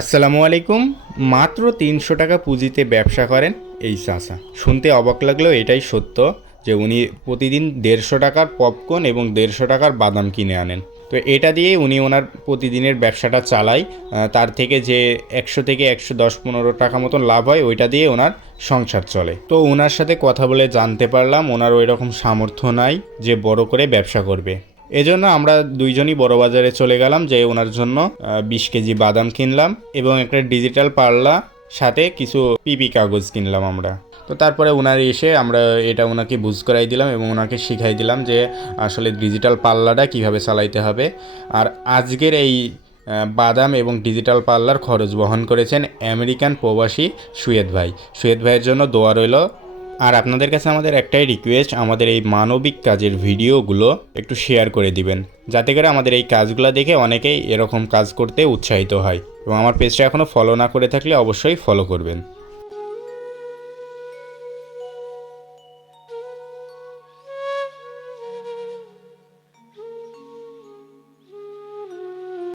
আসসালামু আলাইকুম। মাত্র ৩০০ টাকা পুঁজিতে ব্যবসা করেন এই চাচা। শুনতে অবাক লাগলেও এটাই সত্য যে উনি প্রতিদিন ১৫০ টাকার পপকর্ন এবং ১৫০ টাকার বাদাম কিনে আনেন। তো এটা দিয়ে উনি ওনার প্রতিদিনের ব্যবসাটা চালায়। তার থেকে যে ১০০ থেকে ১১০-১৫ টাকা মতন লাভ হয় ওইটা দিয়ে ওনার সংসার চলে। তো ওনার সাথে কথা বলে জানতে পারলাম ওনার ওই রকম সামর্থ্য নাই যে বড় করে ব্যবসা করবে। এজন্য আমরা দুইজনই বড় বাজারে চলে গেলাম, যে ওনার জন্য ২০ কেজি বাদাম কিনলাম এবং একটা ডিজিটাল পাল্লা, সাথে কিছু পিপি কাগজ কিনলাম আমরা। তো তারপরে ওনার এসে আমরা এটা ওনাকে বুঝ করাই দিলাম এবং ওনাকে শিখাই দিলাম যে আসলে ডিজিটাল পাল্লাটা কিভাবে চালাইতে হবে। আর আজকের এই বাদাম এবং ডিজিটাল পাল্লার খরচ বহন করেছেন আমেরিকান প্রবাসী সুয়েদ ভাই। সুয়েদ ভাইয়ের জন্য দোয়া রইল। আর আপনাদের কাছে আমাদের একটাই রিকোয়েস্ট, আমাদের এই মানবিক কাজের ভিডিওগুলো একটু শেয়ার করে দিবেন, যাতে করে আমাদের এই কাজগুলো দেখে অনেকেই এরকম কাজ করতে উৎসাহিত হয়। এবং আমার পেজটা এখনও ফলো না করে থাকলে অবশ্যই ফলো করবেন।